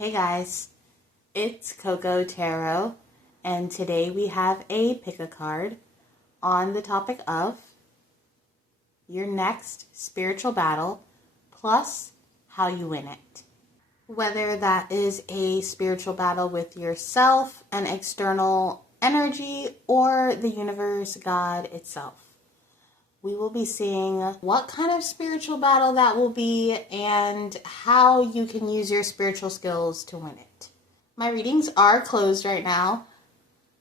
Hey guys, it's Coco Tarot, and today we have a pick-a-card on the topic of your next spiritual battle plus how you win it. Whether that is a spiritual battle with yourself, an external energy, or the universe, God itself. We will be seeing what kind of spiritual battle that will be and how you can use your spiritual skills to win it. My readings are closed right now,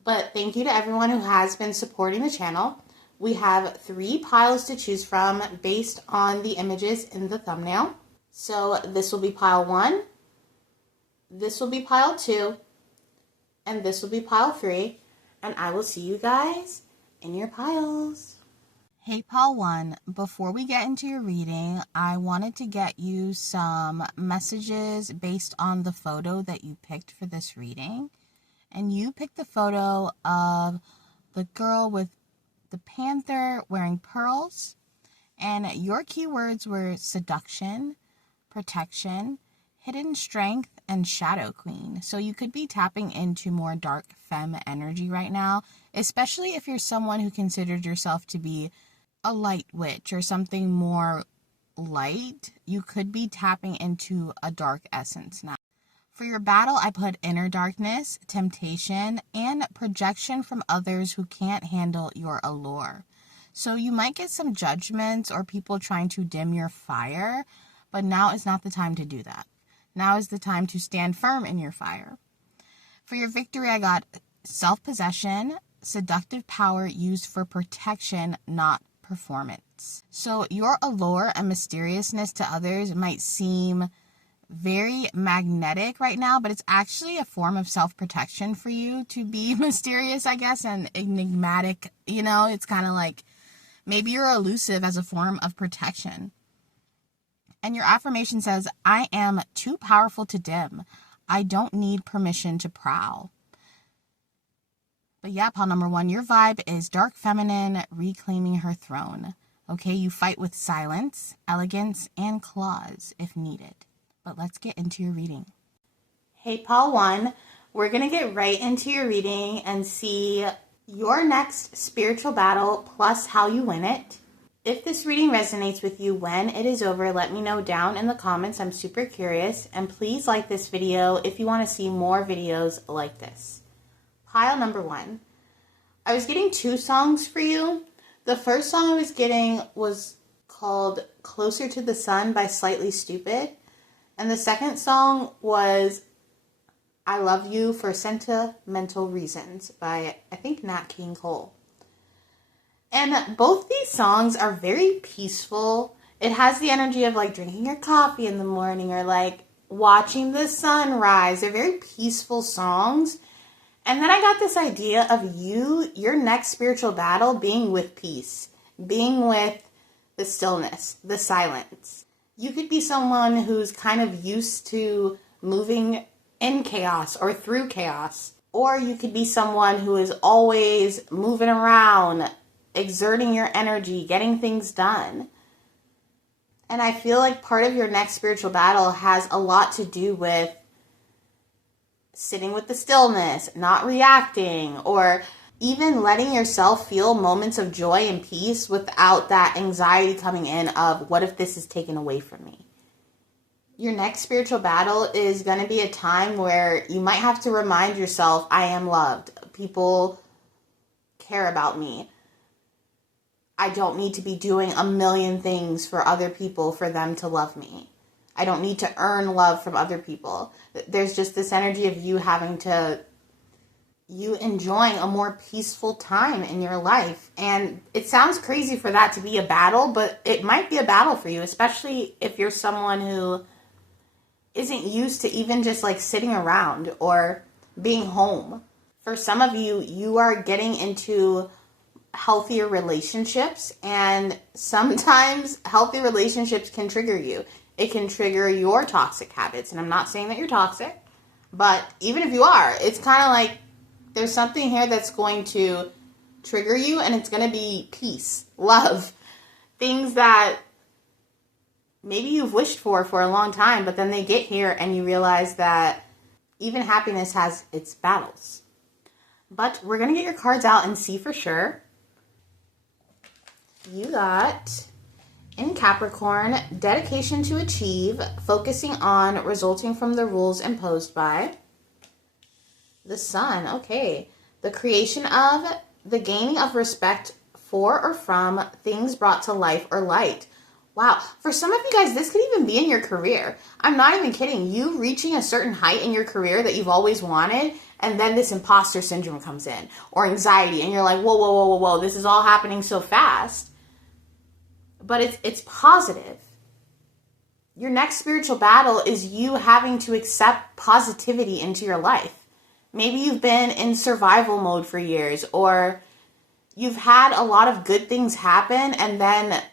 but thank you to everyone who has been supporting the channel. We have 3 piles to choose from based on the images in the thumbnail. So this will be pile 1, this will be pile 2, and this will be pile 3, and I will see you guys in your piles. Hey, pile 1, before we get into your reading, I wanted to get you some messages based on the photo that you picked for this reading. And you picked the photo of the girl with the panther wearing pearls. And your keywords were seduction, protection, hidden strength, and shadow queen. So you could be tapping into more dark femme energy right now, especially if you're someone who considered yourself to be a light witch or something more light. You could be tapping into a dark essence now. For your battle, I put inner darkness, temptation, and projection from others who can't handle your allure. So you might get some judgments or people trying to dim your fire, but now is not the time to do that. Now is the time to stand firm in your fire. For your victory, I got self-possession, seductive power used for protection, not performance. So your allure and mysteriousness to others might seem very magnetic right now, but it's actually a form of self-protection for you to be mysterious, I guess, and enigmatic. You know, it's kind of like maybe you're elusive as a form of protection. And your affirmation says, I am too powerful to dim. I don't need permission to prowl. But yeah, pile number 1, your vibe is dark feminine, reclaiming her throne. Okay, you fight with silence, elegance, and claws if needed. But let's get into your reading. Hey, pile 1, we're going to get right into your reading and see your next spiritual battle plus how you win it. If this reading resonates with you when it is over, let me know down in the comments. I'm super curious. And please like this video if you want to see more videos like this. Pile number 1. I was getting 2 songs for you. The first song I was getting was called Closer to the Sun by Slightly Stupid. And the second song was I Love You for Sentimental Reasons by, I think, Nat King Cole. And both these songs are very peaceful. It has the energy of like drinking your coffee in the morning or like watching the sun rise. They're very peaceful songs. And then I got this idea of your next spiritual battle being with peace, being with the stillness, the silence. You could be someone who's kind of used to moving in chaos or through chaos. Or you could be someone who is always moving around, exerting your energy, getting things done. And I feel like part of your next spiritual battle has a lot to do with sitting with the stillness, not reacting, or even letting yourself feel moments of joy and peace without that anxiety coming in of, what if this is taken away from me? Your next spiritual battle is going to be a time where you might have to remind yourself, I am loved. People care about me. I don't need to be doing a million things for other people for them to love me. I don't need to earn love from other people. There's just this energy of you enjoying a more peaceful time in your life. And it sounds crazy for that to be a battle, but it might be a battle for you, especially if you're someone who isn't used to even just like sitting around or being home. For some of you, you are getting into healthier relationships, and sometimes healthy relationships can trigger you. It can trigger your toxic habits. And I'm not saying that you're toxic, but even if you are, it's kind of like there's something here that's going to trigger you, and it's going to be peace, love, things that maybe you've wished for a long time, but then they get here and you realize that Even happiness has its battles. But we're going to get your cards out and see for sure. You got, in Capricorn, dedication to achieve, focusing on, resulting from the rules imposed by. The Sun, okay. The creation of, the gaining of respect for or from, things brought to life or light. Wow, for some of you guys, this could even be in your career. I'm not even kidding. You reaching a certain height in your career that you've always wanted, and then this imposter syndrome comes in, or anxiety, and you're like, whoa, whoa, whoa, whoa, whoa, this is all happening so fast. But it's positive. Your next spiritual battle is you having to accept positivity into your life. Maybe you've been in survival mode for years, or you've had a lot of good things happen, and then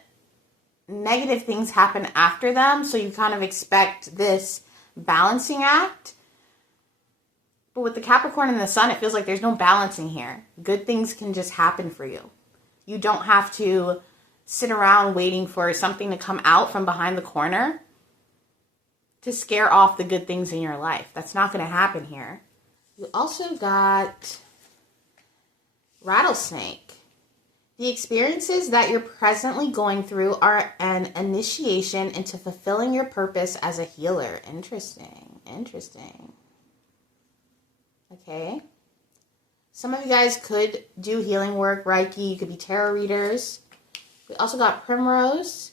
negative things happen after them, so you kind of expect this balancing act. But with the Capricorn and the Sun, it feels like there's no balancing here. Good things can just happen for you. You don't have to sit around waiting for something to come out from behind the corner to scare off the good things in your life. That's not going to happen here. You also got Rattlesnake. The experiences that you're presently going through are an initiation into fulfilling your purpose as a healer. Interesting. Okay. Some of you guys could do healing work, Reiki. You could be tarot readers. We also got Primrose.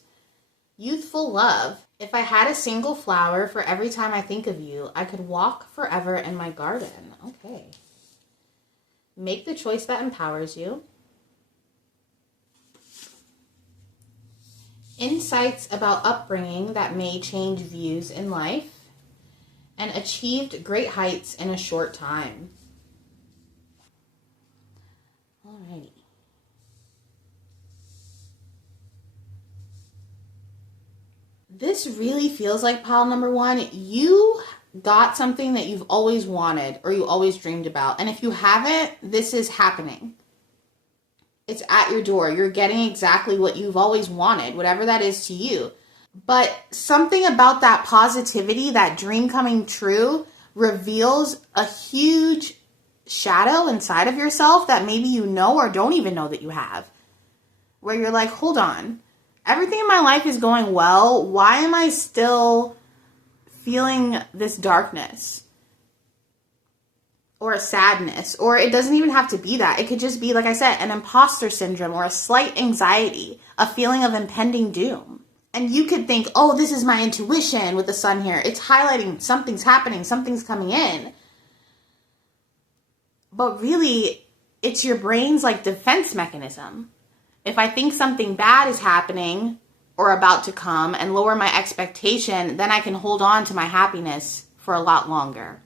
Youthful love. If I had a single flower for every time I think of you, I could walk forever in my garden. Okay. Make the choice that empowers you. Insights about upbringing that may change views in life. And achieved great heights in a short time. Alrighty. This really feels like pile number one. You got something that you've always wanted or you always dreamed about. And if you haven't, this is happening. It's at your door. You're getting exactly what you've always wanted, whatever that is to you. But something about that positivity, that dream coming true, reveals a huge shadow inside of yourself that maybe you know or don't even know that you have. Where you're like, hold on. Everything in my life is going well. Why am I still feeling this darkness? Or a sadness? Or it doesn't even have to be that. It could just be, like I said, an imposter syndrome or a slight anxiety, a feeling of impending doom. And you could think, oh, this is my intuition with the Sun here. It's highlighting something's happening, something's coming in. But really, it's your brain's like defense mechanism. If I think something bad is happening or about to come and lower my expectation, then I can hold on to my happiness for a lot longer.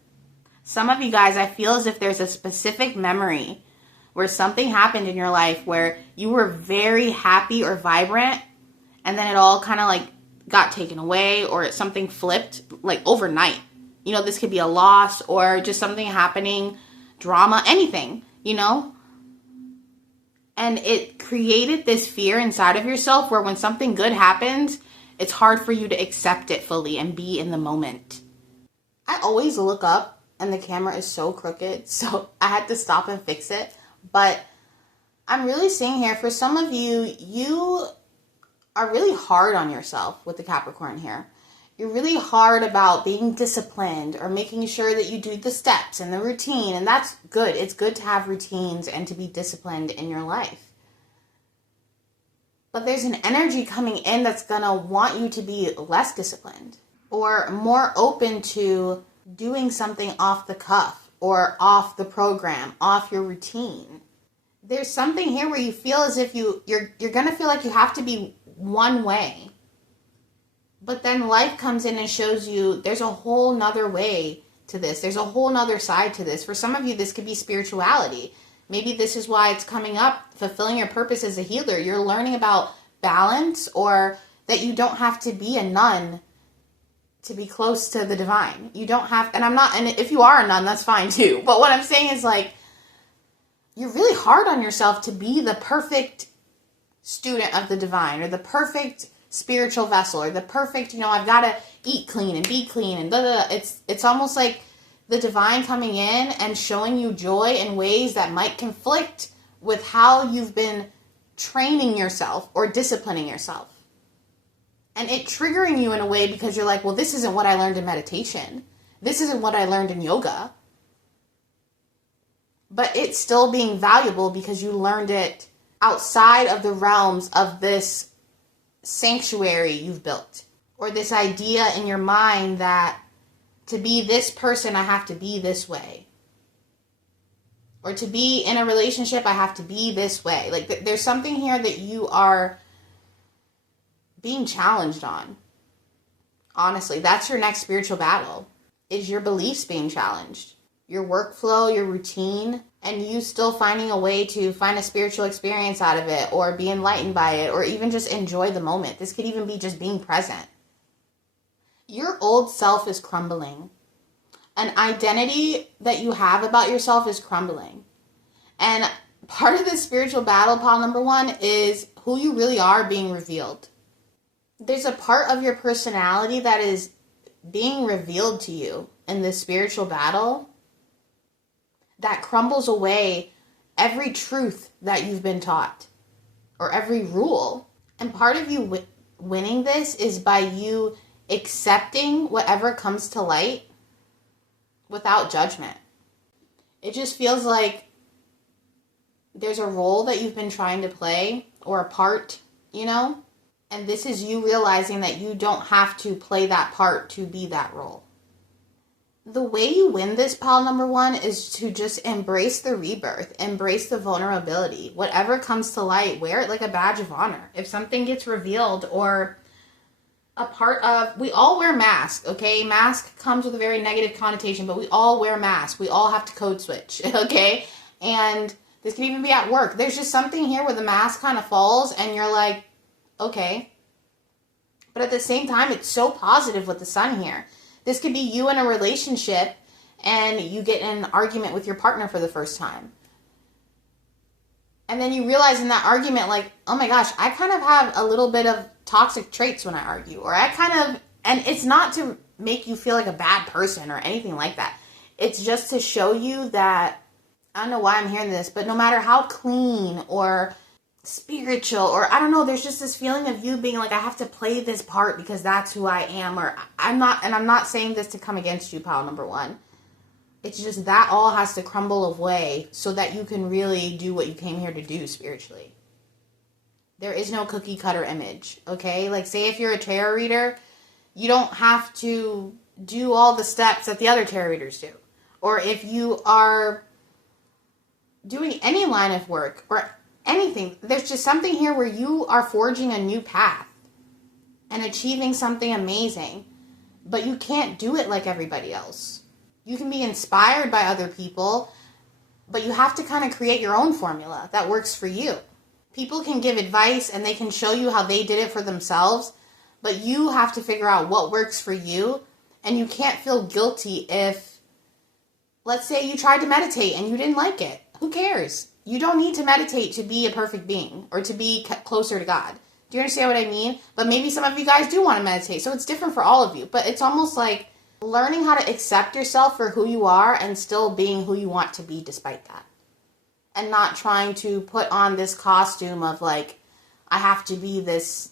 Some of you guys, I feel as if there's a specific memory where something happened in your life where you were very happy or vibrant, and then it all kind of like got taken away, or something flipped like overnight. You know, this could be a loss or just something happening, drama, anything, you know? And it created this fear inside of yourself where when something good happens, it's hard for you to accept it fully and be in the moment. I always look up and the camera is so crooked, so I had to stop and fix it. But I'm really seeing here, for some of you, you are really hard on yourself with the Capricorn here. You're really hard about being disciplined or making sure that you do the steps and the routine. And that's good. It's good to have routines and to be disciplined in your life. But there's an energy coming in that's going to want you to be less disciplined or more open to doing something off the cuff or off the program, off your routine. There's something here where you feel as if you're going to feel like you have to be one way. But then life comes in and shows you there's a whole nother way to this. There's a whole nother side to this. For some of you, this could be spirituality. Maybe this is why it's coming up, fulfilling your purpose as a healer. You're learning about balance, or that you don't have to be a nun to be close to the divine. You don't have, and if you are a nun, that's fine too. But what I'm saying is, like, you're really hard on yourself to be the perfect student of the divine, or the perfect spiritual vessel, or the perfect, I've got to eat clean and be clean and da da da. It's almost like the divine coming in and showing you joy in ways that might conflict with how you've been training yourself or disciplining yourself. And it triggering you in a way because you're like, well, this isn't what I learned in meditation. This isn't what I learned in yoga. But it's still being valuable because you learned it outside of the realms of this sanctuary you've built. Or this idea in your mind that to be this person, I have to be this way. Or to be in a relationship, I have to be this way. Like, there's something here that you are being challenged on. Honestly, that's your next spiritual battle. Is your beliefs being challenged? Your workflow, your routine, and you still finding a way to find a spiritual experience out of it, or be enlightened by it, or even just enjoy the moment. This could even be just being present. Your old self is crumbling. An identity that you have about yourself is crumbling. And part of this spiritual battle, pile number one, is who you really are being revealed. There's a part of your personality that is being revealed to you in this spiritual battle that crumbles away every truth that you've been taught or every rule. And part of you winning this is by you accepting whatever comes to light without judgment. It just feels like there's a role that you've been trying to play, or a part, you know? And this is you realizing that you don't have to play that part to be that role. The way you win this, pile number one, is to just embrace the rebirth, embrace the vulnerability. Whatever comes to light, wear it like a badge of honor. If something gets revealed or a part of, we all wear masks, okay? Mask comes with a very negative connotation, but we all wear masks. We all have to code switch, okay? And this can even be at work. There's just something here where the mask kind of falls and you're like, okay. But at the same time, it's so positive with the sun here. This could be you in a relationship and you get in an argument with your partner for the first time. And then you realize in that argument, like, oh my gosh, I kind of have a little bit of toxic traits when I argue. Or I kind of, and it's not to make you feel like a bad person or anything like that. It's just to show you that, I don't know why I'm hearing this, but no matter how clean or spiritual, or I don't know, there's just this feeling of you being like, I have to play this part because that's who I am, or I'm not saying this to come against you, pile number one. It's just that all has to crumble away so that you can really do what you came here to do spiritually. There is no cookie cutter image, okay? Like, say if you're a tarot reader, you don't have to do all the steps that the other tarot readers do. Or if you are doing any line of work or anything, there's just something here where you are forging a new path and achieving something amazing, but you can't do it like everybody else. You can be inspired by other people, but you have to kind of create your own formula that works for you. People can give advice and they can show you how they did it for themselves, but you have to figure out what works for you, and you can't feel guilty if, let's say you tried to meditate and you didn't like it. Who cares? You don't need to meditate to be a perfect being or to be closer to God. Do you understand what I mean? But maybe some of you guys do want to meditate, so it's different for all of you. But it's almost like learning how to accept yourself for who you are and still being who you want to be despite that. And not trying to put on this costume of like, I have to be this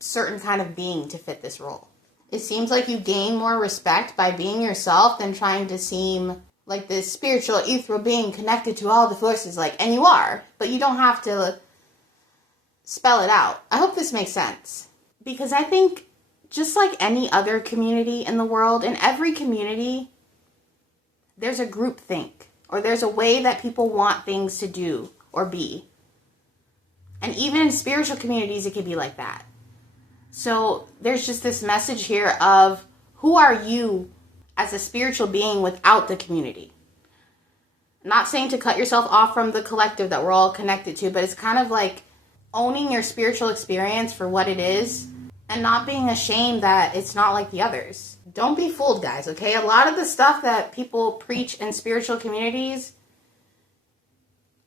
certain kind of being to fit this role. It seems like you gain more respect by being yourself than trying to seem like this spiritual, ethereal being connected to all the forces, like, and you are, but you don't have to spell it out. I hope this makes sense. Because I think just like any other community in the world, in every community, there's a group think, or there's a way that people want things to do or be. And even in spiritual communities, it can be like that. So there's just this message here of who are you as a spiritual being without the community. I'm not saying to cut yourself off from the collective that we're all connected to, but it's kind of like owning your spiritual experience for what it is and not being ashamed that it's not like the others. Don't be fooled, guys, okay? A lot of the stuff that people preach in spiritual communities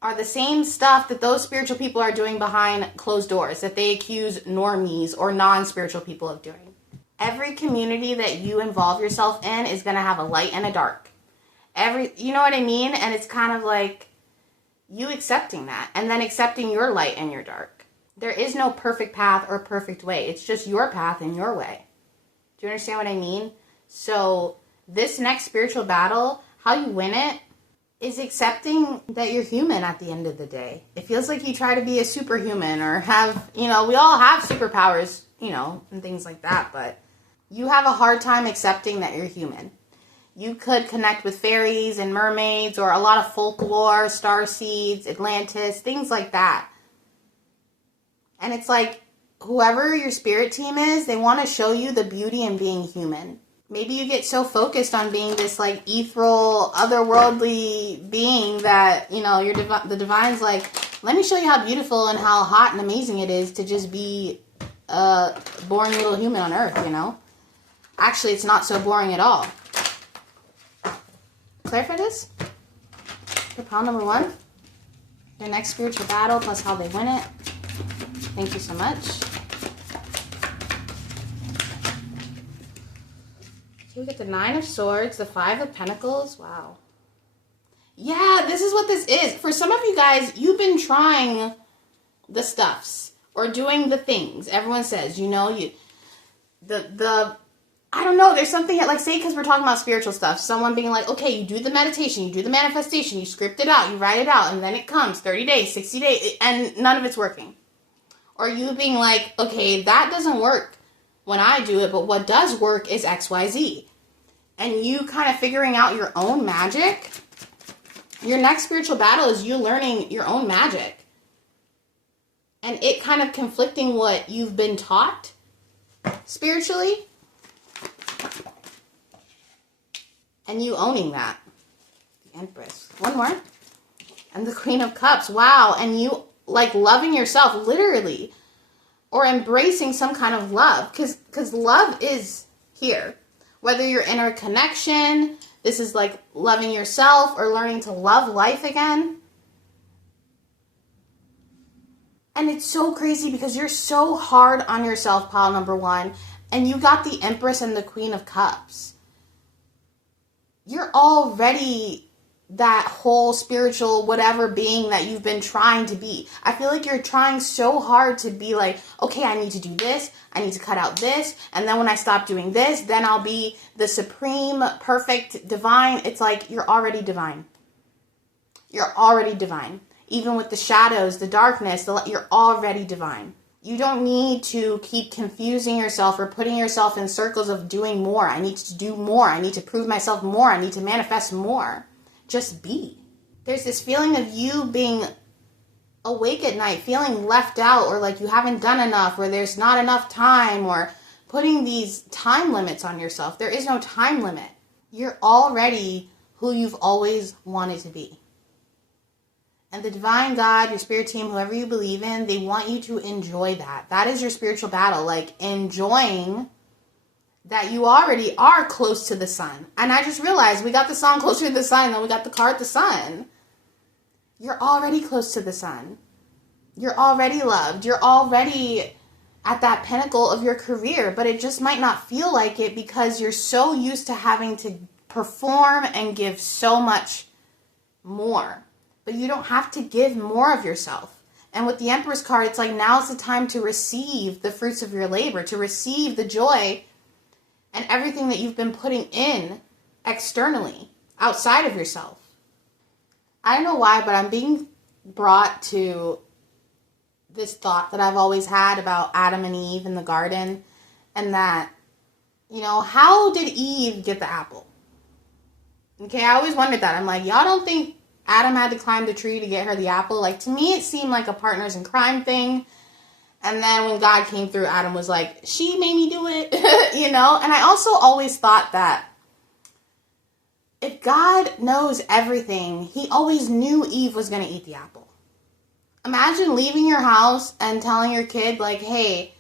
are the same stuff that those spiritual people are doing behind closed doors, that they accuse normies or non-spiritual people of doing. Every community that you involve yourself in is going to have a light and a dark. You know what I mean? And it's kind of like you accepting that and then accepting your light and your dark. There is no perfect path or perfect way. It's just your path and your way. Do you understand what I mean? So this next spiritual battle, how you win it is accepting that you're human at the end of the day. It feels like you try to be a superhuman or have, we all have superpowers, and things like that, but you have a hard time accepting that you're human. You could connect with fairies and mermaids or a lot of folklore, star seeds, Atlantis, things like that. And it's like, whoever your spirit team is, they want to show you the beauty in being human. Maybe you get so focused on being this like ethereal, otherworldly being that, the divine's like, let me show you how beautiful and how hot and amazing it is to just be a boring little human on earth, Actually, it's not so boring at all. Clear for this? For pile number 1. Your next spiritual battle plus how they win it. Thank you so much. So we get the 9 of Swords, the 5 of Pentacles. Wow. Yeah, this is what this is. For some of you guys, you've been trying the stuffs or doing the things. Everyone says, I don't know, there's something like, say, because we're talking about spiritual stuff, someone being like, okay, you do the meditation, you do the manifestation, you script it out, you write it out, and then it comes 30 days, 60 days, and none of it's working. Or you being like, okay, that doesn't work when I do it, but what does work is XYZ. And you kind of figuring out your own magic. Your next spiritual battle is you learning your own magic. And it kind of conflicting what you've been taught spiritually. And you owning that. The Empress. One more. And the Queen of Cups. Wow. And you like loving yourself literally. Or embracing some kind of love. Because love is here. Whether you're in a connection. This is like loving yourself. Or learning to love life again. And it's so crazy because you're so hard on yourself, pile number 1. And you got the Empress and the Queen of Cups. You're already that whole spiritual whatever being that you've been trying to be. I feel like you're trying so hard to be like, okay, I need to do this. I need to cut out this. And then when I stop doing this, then I'll be the supreme, perfect, divine. It's like you're already divine. You're already divine. Even with the shadows, the darkness, you're already divine. You don't need to keep confusing yourself or putting yourself in circles of doing more. I need to do more. I need to prove myself more. I need to manifest more. Just be. There's this feeling of you being awake at night, feeling left out or like you haven't done enough or there's not enough time or putting these time limits on yourself. There is no time limit. You're already who you've always wanted to be. And the divine God, your spirit team, whoever you believe in, they want you to enjoy that. That is your spiritual battle. Like enjoying that you already are close to the sun. And I just realized we got the song Closer to the Sun, then we got the card The Sun. You're already close to the sun. You're already loved. You're already at that pinnacle of your career. But it just might not feel like it because you're so used to having to perform and give so much more. But you don't have to give more of yourself. And with the Empress card, it's like now's the time to receive the fruits of your labor, to receive the joy and everything that you've been putting in externally, outside of yourself. I don't know why, but I'm being brought to this thought that I've always had about Adam and Eve in the garden. And that, how did Eve get the apple? Okay, I always wondered that. I'm like, y'all don't think Adam had to climb the tree to get her the apple? Like, to me, it seemed like a partners in crime thing. And then when God came through, Adam was like, she made me do it, And I also always thought that if God knows everything, he always knew Eve was going to eat the apple. Imagine leaving your house and telling your kid, like, hey,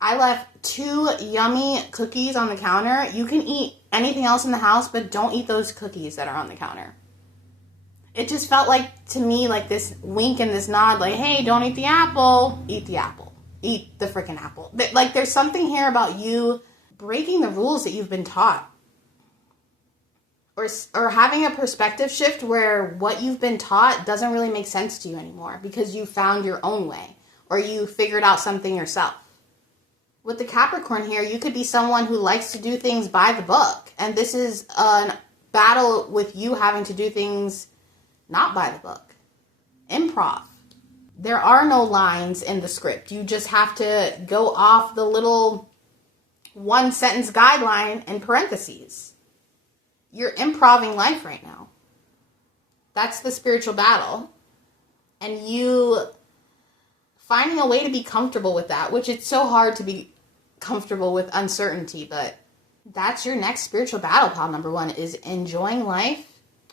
I left 2 yummy cookies on the counter. You can eat anything else in the house, but don't eat those cookies that are on the counter. It just felt like, to me, like this wink and this nod, like, hey, don't eat the apple. Eat the apple. Eat the freaking apple. But, like, there's something here about you breaking the rules that you've been taught. or having a perspective shift where what you've been taught doesn't really make sense to you anymore because you found your own way or you figured out something yourself. With the Capricorn here, you could be someone who likes to do things by the book, and this is a battle with you having to do things not by the book. Improv. There are no lines in the script. You just have to go off the little one sentence guideline in parentheses. You're improving life right now. That's the spiritual battle. And you finding a way to be comfortable with that, which it's so hard to be comfortable with uncertainty, but that's your next spiritual battle, pile number one, is enjoying life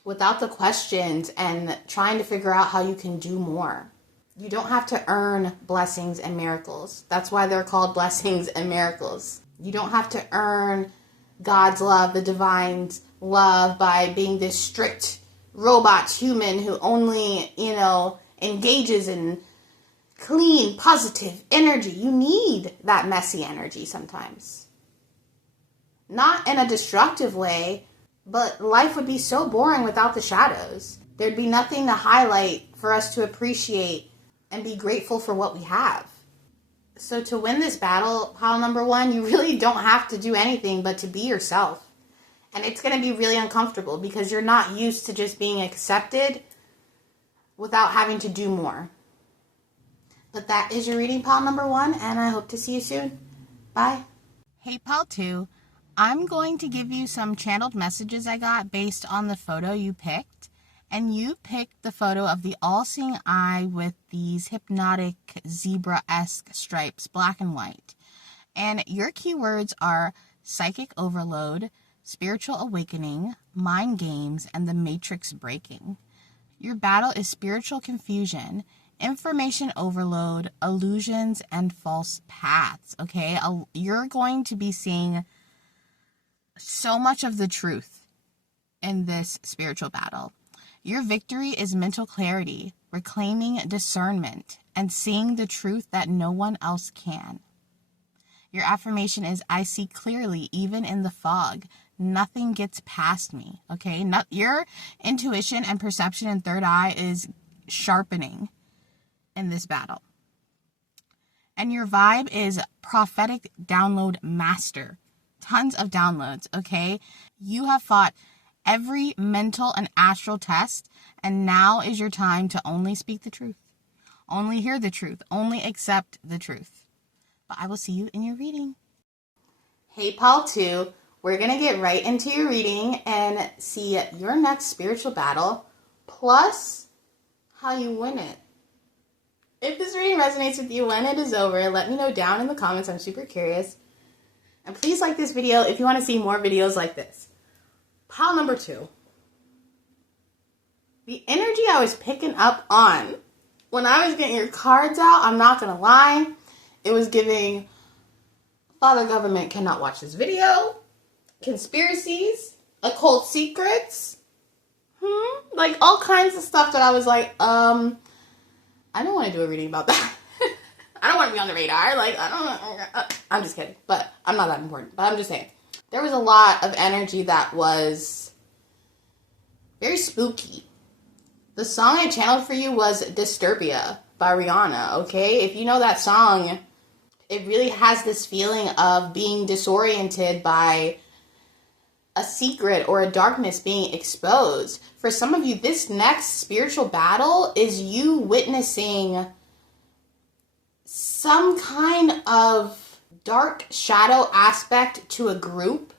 without the questions and trying to figure out how you can do more. You don't have to earn blessings and miracles. That's why they're called blessings and miracles. You don't have to earn God's love, the divine's love, by being this strict robot human who only, engages in clean, positive energy. You need that messy energy sometimes. Not in a destructive way, but life would be so boring without the shadows. There'd be nothing to highlight for us to appreciate and be grateful for what we have. So to win this battle, pile number one, you really don't have to do anything but to be yourself. And it's going to be really uncomfortable because you're not used to just being accepted without having to do more. But that is your reading, pile number one, and I hope to see you soon. Bye. Hey, pile two, I'm going to give you some channeled messages I got based on the photo you picked. And you picked the photo of the all-seeing eye with these hypnotic zebra-esque stripes, black and white. And your keywords are psychic overload, spiritual awakening, mind games, and the matrix breaking. Your battle is spiritual confusion, information overload, illusions, and false paths, okay? You're going to be seeing so much of the truth in this spiritual battle. Your victory is mental clarity, reclaiming discernment, and seeing the truth that no one else can. Your affirmation is, I see clearly, even in the fog. Nothing gets past me, okay? Your intuition and perception and third eye is sharpening in this battle. And your vibe is prophetic download master. Tons of downloads, okay? You have fought every mental and astral test, and now is your time to only speak the truth, only hear the truth, only accept the truth. But I will see you in your reading. Hey, pile two, we're going to get right into your reading and see your next spiritual battle, plus how you win it. If this reading resonates with you when it is over, let me know down in the comments. I'm super curious. And please like this video if you want to see more videos like this. Pile number two. The energy I was picking up on when I was getting your cards out, I'm not going to lie, it was giving Father Government cannot watch this video, conspiracies, occult secrets, like all kinds of stuff that I was like, I don't want to do a reading about that. I don't want to be on the radar. Like, I'm just kidding, but I'm not that important, but I'm just saying. There was a lot of energy that was very spooky. The song I channeled for you was Disturbia by Rihanna, okay? If you know that song, it really has this feeling of being disoriented by a secret or a darkness being exposed. For some of you, this next spiritual battle is you witnessing some kind of dark shadow aspect to a group.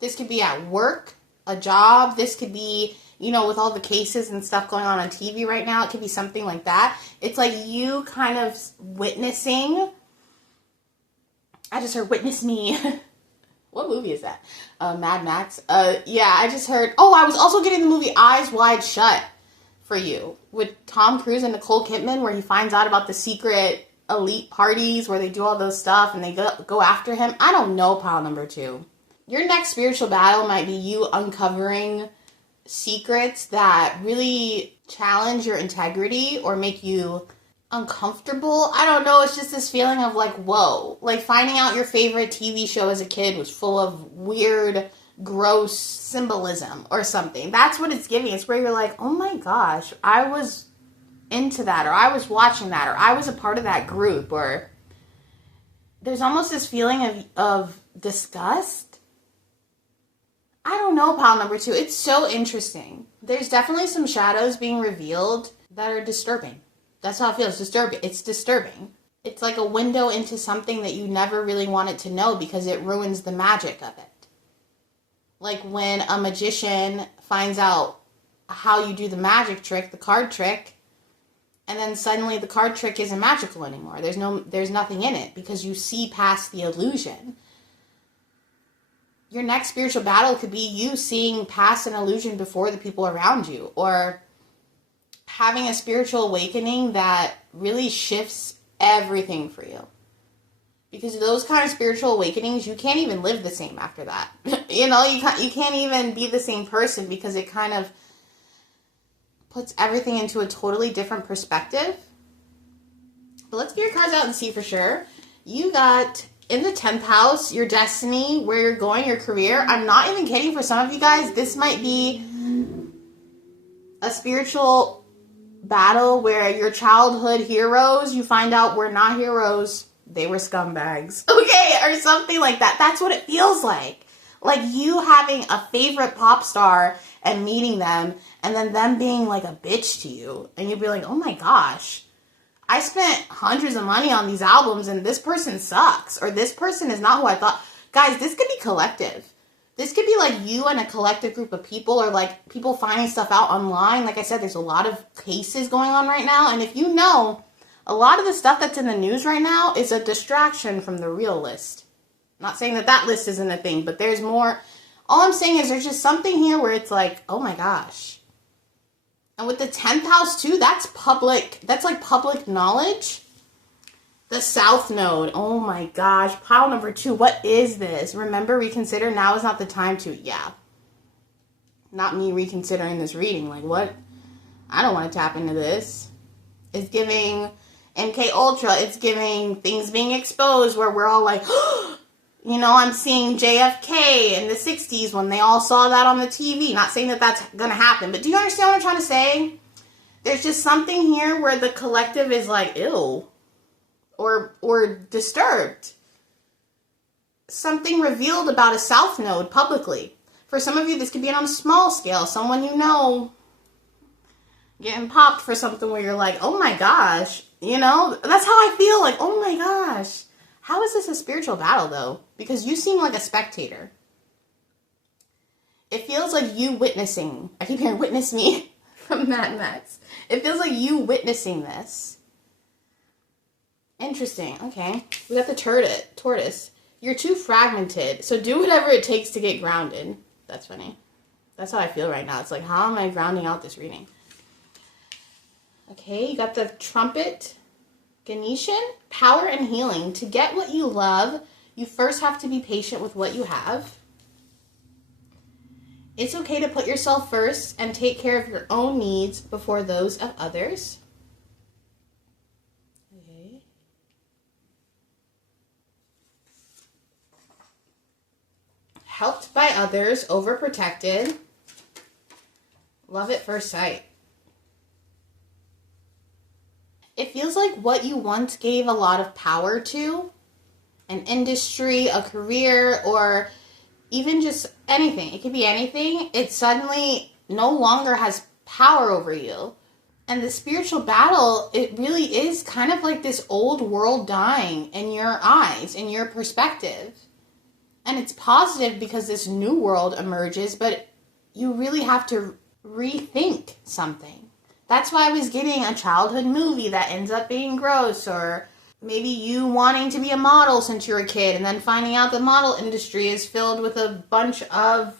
This could be at work, a job. This could be, with all the cases and stuff going on TV right now, it could be something like that. It's like you kind of witnessing. I just heard witness me. What movie is that? Mad Max. Yeah, I just heard. Oh, I was also getting the movie Eyes Wide Shut for you with Tom Cruise and Nicole Kidman, where he finds out about the secret elite parties where they do all those stuff and they go after him. I don't know, pile number two. Your next spiritual battle might be you uncovering secrets that really challenge your integrity or make you uncomfortable. I don't know. It's just this feeling of like, whoa. Like finding out your favorite TV show as a kid was full of weird gross symbolism or something. That's what it's giving. It's where you're like, oh my gosh, I was into that, or I was watching that, or I was a part of that group, or there's almost this feeling of disgust. I don't know, pile number 2. It's so interesting. There's definitely some shadows being revealed that are disturbing. That's how it feels. Disturbing. It's disturbing. It's like a window into something that you never really wanted to know because it ruins the magic of it. Like when a magician finds out how you do the magic trick, the card trick, and then suddenly the card trick isn't magical anymore. There's nothing in it because you see past the illusion. Your next spiritual battle could be you seeing past an illusion before the people around you, or having a spiritual awakening that really shifts everything for you. Because those kind of spiritual awakenings, you can't even live the same after that. You can't even be the same person because it kind of puts everything into a totally different perspective. But let's get your cards out and see for sure. You got in the 10th house, your destiny, where you're going, your career. I'm not even kidding. For some of you guys, this might be a spiritual battle where your childhood heroes, you find out were not heroes. They were scumbags. Okay, or something like that. That's what it feels like. Like you having a favorite pop star and meeting them, and then them being like a bitch to you. And you'd be like, oh my gosh, I spent hundreds of money on these albums and this person sucks. Or this person is not who I thought. Guys, this could be collective. This could be like you and a collective group of people, or like people finding stuff out online. Like I said, there's a lot of cases going on right now. And if you know, a lot of the stuff that's in the news right now is a distraction from the real list. I'm not saying that list isn't a thing, but there's more. All I'm saying is there's just something here where it's like, oh my gosh. And with the 10th house too, that's public. That's like public knowledge. The South Node. Oh my gosh. Pile number 2. What is this? Remember, reconsider. Now is not the time to. Yeah. Not me reconsidering this reading. Like, what? I don't want to tap into this. It's giving MK Ultra. It's giving things being exposed where we're all like, I'm seeing JFK in the 60s when they all saw that on the TV. Not saying that that's going to happen, but do you understand what I'm trying to say? There's just something here where the collective is like, ew, or disturbed. Something revealed about a South Node publicly. For some of you, this could be on a small scale. Someone you know getting popped for something where you're like, oh my gosh, that's how I feel. Like, oh my gosh. How is this a spiritual battle, though? Because you seem like a spectator. It feels like you witnessing. I keep hearing witness me from Mad Max. It feels like you witnessing this. Interesting. Okay. We got the tortoise. You're too fragmented, so do whatever it takes to get grounded. That's funny. That's how I feel right now. It's like, how am I grounding out this reading? Okay, you got the trumpet. Ganeshan, power and healing. To get what you love, you first have to be patient with what you have. It's okay to put yourself first and take care of your own needs before those of others. Okay. Helped by others, overprotected. Love at first sight. It feels like what you once gave a lot of power to, an industry, a career, or even just anything. It could be anything. It suddenly no longer has power over you. And the spiritual battle, it really is kind of like this old world dying in your eyes, in your perspective. And it's positive because this new world emerges, but you really have to rethink something. That's why I was getting a childhood movie that ends up being gross, or maybe you wanting to be a model since you're a kid and then finding out the model industry is filled with a bunch of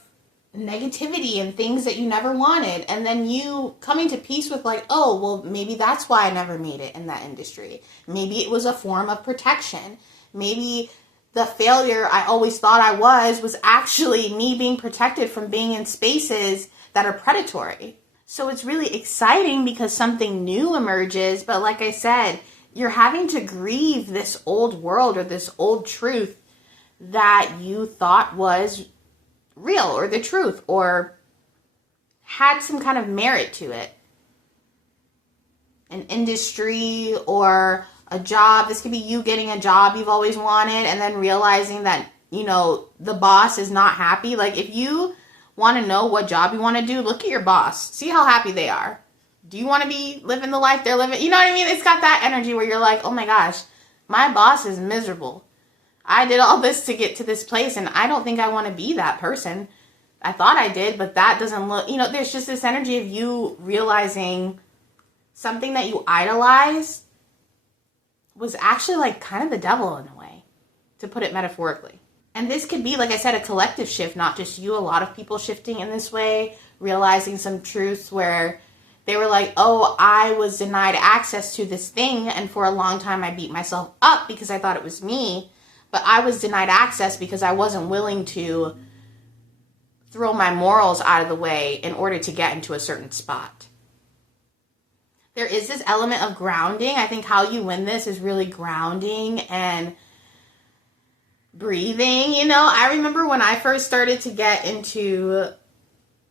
negativity and things that you never wanted. And then you coming to peace with like, oh, well, maybe that's why I never made it in that industry. Maybe it was a form of protection. Maybe the failure I always thought I was actually me being protected from being in spaces that are predatory. So it's really exciting because something new emerges. But like I said, you're having to grieve this old world or this old truth that you thought was real or the truth or had some kind of merit to it. An industry or a job. This could be you getting a job you've always wanted and then realizing that, the boss is not happy. Like, if you want to know what job you want to do, look at your boss. See how happy they are. Do you want to be living the life they're living? You know what I mean? It's got that energy where you're like, oh my gosh, my boss is miserable. I did all this to get to this place, and I don't think I want to be that person. I thought I did, but that doesn't look, there's just this energy of you realizing something that you idolize was actually like kind of the devil in a way, to put it metaphorically. And this could be, like I said, a collective shift, not just you. A lot of people shifting in this way, realizing some truths where they were like, oh, I was denied access to this thing, and for a long time I beat myself up because I thought it was me, but I was denied access because I wasn't willing to throw my morals out of the way in order to get into a certain spot. There is this element of grounding. I think how you win this is really grounding and breathing. I remember when I first started to get into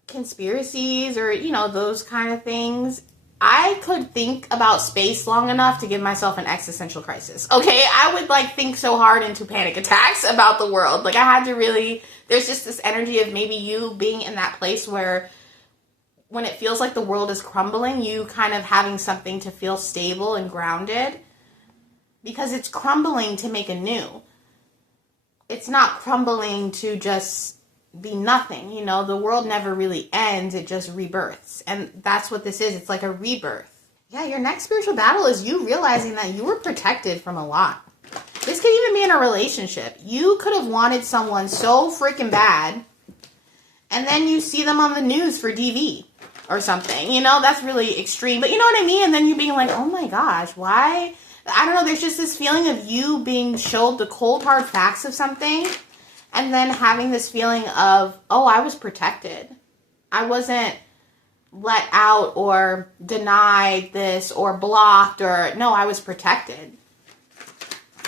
conspiracies or, those kind of things, I could think about space long enough to give myself an existential crisis. Okay, I would think so hard into panic attacks about the world. I had to really, there's just this energy of maybe you being in that place where when it feels like the world is crumbling, you kind of having something to feel stable and grounded, because it's crumbling to make anew. It's not crumbling to just be nothing. The world never really ends. It just rebirths. And that's what this is. It's like a rebirth. Yeah, your next spiritual battle is you realizing that you were protected from a lot. This could even be in a relationship. You could have wanted someone so freaking bad, and then you see them on the news for DV or something. That's really extreme. But you know what I mean? And then you being like, oh my gosh, why? I don't know. There's just this feeling of you being showed the cold, hard facts of something, and then having this feeling of, oh, I was protected. I wasn't let out or denied this or blocked or, no, I was protected.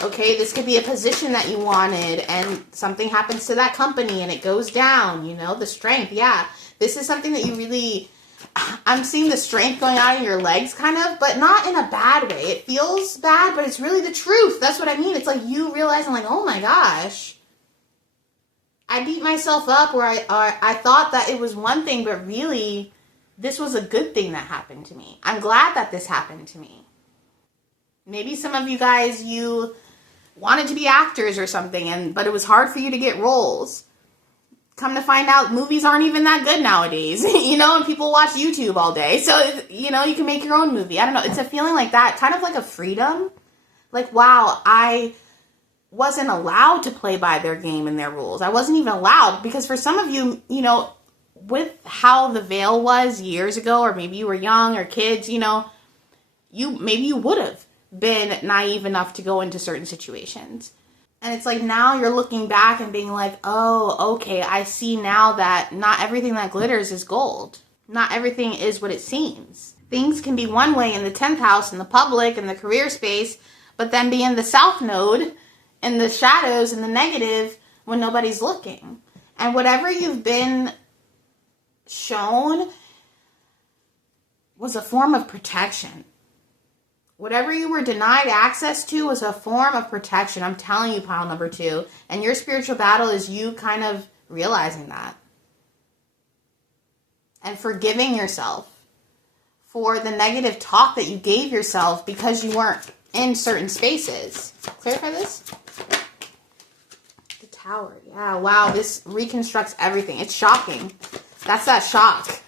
Okay, this could be a position that you wanted and something happens to that company and it goes down, the strength. Yeah, this is something that you really, I'm seeing the strength going out in your legs kind of, but not in a bad way. It feels bad, but it's really the truth. That's what I mean. It's like you realizing oh my gosh, I beat myself up where I thought that it was one thing, but really this was a good thing that happened to me. I'm glad that this happened to me. Maybe some of you guys, you wanted to be actors or something, but it was hard for you to get roles. Come to find out, movies aren't even that good nowadays, and people watch YouTube all day. So, you can make your own movie. I don't know. It's a feeling like that, kind of like a freedom. Like, wow, I wasn't allowed to play by their game and their rules. I wasn't even allowed, because for some of you, with how the veil was years ago, or maybe you were young or kids, maybe you would have been naive enough to go into certain situations. And it's like now you're looking back and being like, oh, okay, I see now that not everything that glitters is gold. Not everything is what it seems. Things can be one way in the 10th house, in the public, in the career space, but then be in the south node, in the shadows, in the negative, when nobody's looking. And whatever you've been shown was a form of protection. Whatever you were denied access to was a form of protection. I'm telling you, pile number 2. And your spiritual battle is you kind of realizing that. And forgiving yourself for the negative talk that you gave yourself because you weren't in certain spaces. Clarify this? The Tower. Yeah, wow, this reconstructs everything. It's shocking. That's that shock.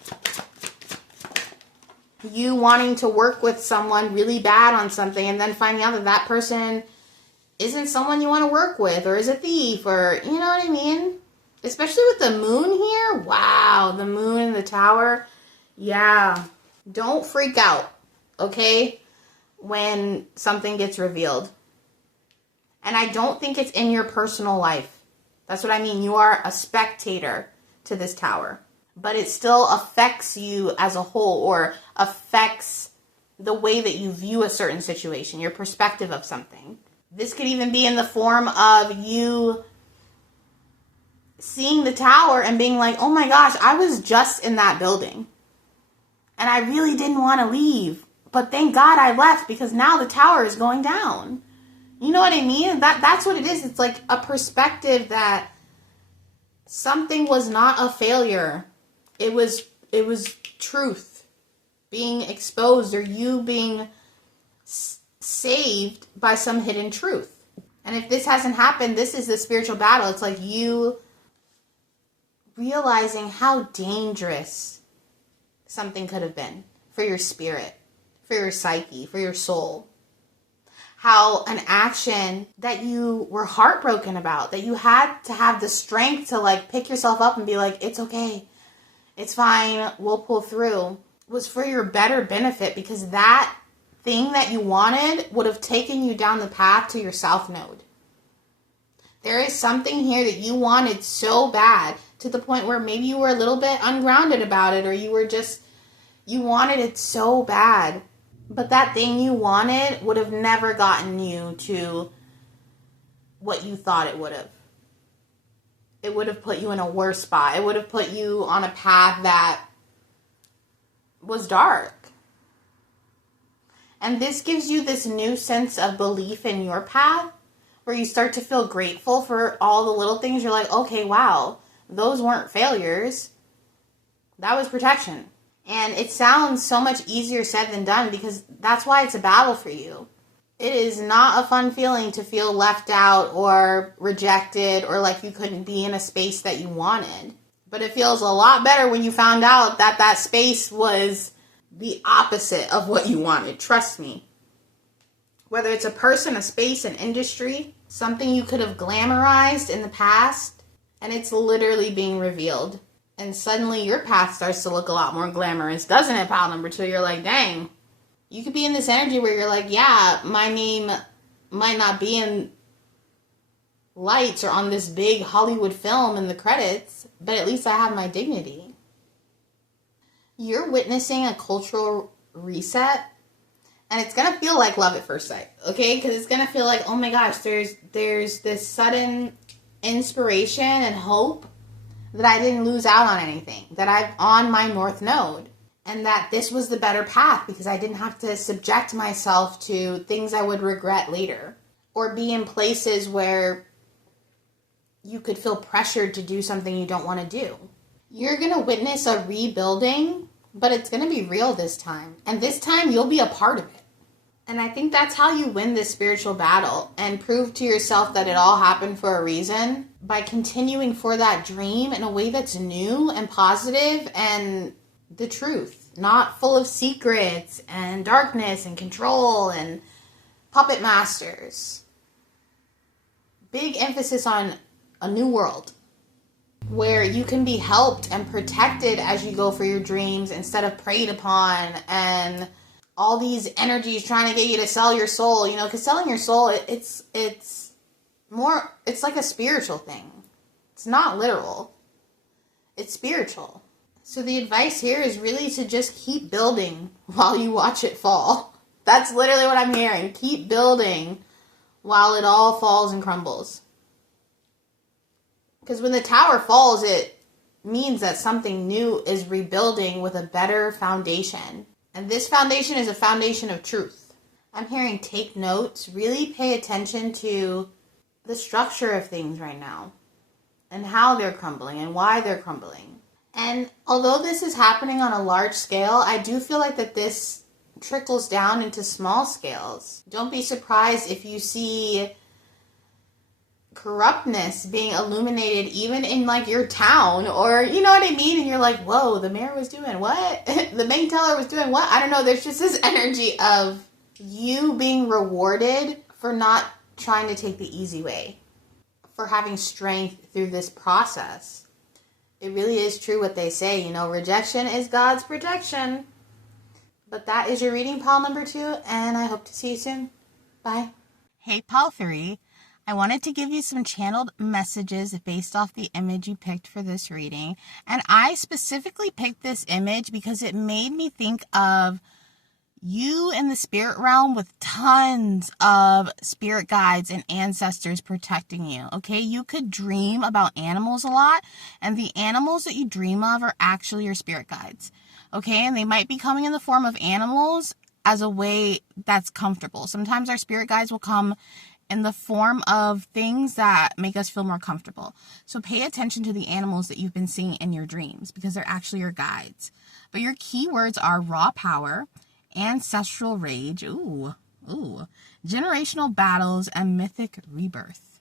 You wanting to work with someone really bad on something and then finding out that that person isn't someone you want to work with, or is a thief, or you know what I mean? Especially with the moon here. Wow, the moon in the Tower. Yeah. Don't freak out, okay, when something gets revealed. And I don't think it's in your personal life. That's what I mean. You are a spectator to this Tower. But it still affects you as a whole, or affects the way that you view a certain situation, your perspective of something. This could even be in the form of you seeing the tower and being like, oh my gosh, I was just in that building. And I really didn't want to leave. But thank God I left, because now the tower is going down. You know what I mean? That's what it is. It's like a perspective that something was not a failure. It was truth being exposed, or you being saved by some hidden truth. And if this hasn't happened, this is the spiritual battle. It's like you realizing how dangerous something could have been for your spirit, for your psyche, for your soul. How an action that you were heartbroken about, that you had to have the strength to like pick yourself up and be like, it's okay, it's fine, we'll pull through, was for your better benefit, because that thing that you wanted would have taken you down the path to your south node. There is something here that you wanted so bad, to the point where maybe you were a little bit ungrounded about it, or you wanted it so bad. But that thing you wanted would have never gotten you to what you thought it would have. It would have put you in a worse spot. It would have put you on a path that was dark. And this gives you this new sense of belief in your path, where you start to feel grateful for all the little things. You're like, okay, wow, those weren't failures. That was protection. And it sounds so much easier said than done, because that's why it's a battle for you. It is not a fun feeling to feel left out or rejected, or like you couldn't be in a space that you wanted. But it feels a lot better when you found out that that space was the opposite of what you wanted. Trust me. Whether it's a person, a space, an industry, something you could have glamorized in the past, and it's literally being revealed. And suddenly your path starts to look a lot more glamorous, doesn't it, pal number 2? You're like, dang. You could be in this energy where you're like, yeah, my name might not be in lights or on this big Hollywood film in the credits, but at least I have my dignity. You're witnessing a cultural reset, and it's going to feel like love at first sight, okay? Because it's going to feel like, oh my gosh, there's this sudden inspiration and hope that I didn't lose out on anything, that I'm on my north node, and that this was the better path because I didn't have to subject myself to things I would regret later, or be in places where you could feel pressured to do something you don't want to do. You're going to witness a rebuilding, but it's going to be real this time, and this time you'll be a part of it. And I think that's how you win this spiritual battle and prove to yourself that it all happened for a reason, by continuing for that dream in a way that's new and positive and the truth, not full of secrets and darkness and control and puppet masters. Big emphasis on a new world where you can be helped and protected as you go for your dreams, instead of preyed upon and all these energies trying to get you to sell your soul, you know, because selling your soul, it's like a spiritual thing. It's not literal. It's spiritual. So the advice here is really to just keep building while you watch it fall. That's literally what I'm hearing. Keep building while it all falls and crumbles. Because when the tower falls, it means that something new is rebuilding with a better foundation. And this foundation is a foundation of truth. I'm hearing take notes. Really pay attention to the structure of things right now, and how they're crumbling and why they're crumbling. And although this is happening on a large scale, I do feel like that this trickles down into small scales. Don't be surprised if you see corruptness being illuminated even in like your town, or you know what I mean, and you're like, whoa, the mayor was doing what? The bank teller was doing what? I don't know. There's just this energy of you being rewarded for not trying to take the easy way, for having strength through this process. It really is true what they say, you know, rejection is God's protection. But that is your reading, pal number 2, and I hope to see you soon. Bye. Hey, pal 3. I wanted to give you some channeled messages based off the image you picked for this reading. And I specifically picked this image because it made me think of you in the spirit realm with tons of spirit guides and ancestors protecting you, okay? You could dream about animals a lot, and the animals that you dream of are actually your spirit guides, okay? And they might be coming in the form of animals as a way that's comfortable. Sometimes our spirit guides will come in the form of things that make us feel more comfortable. So pay attention to the animals that you've been seeing in your dreams because they're actually your guides. But your keywords are raw power, ancestral rage, generational battles, and mythic rebirth.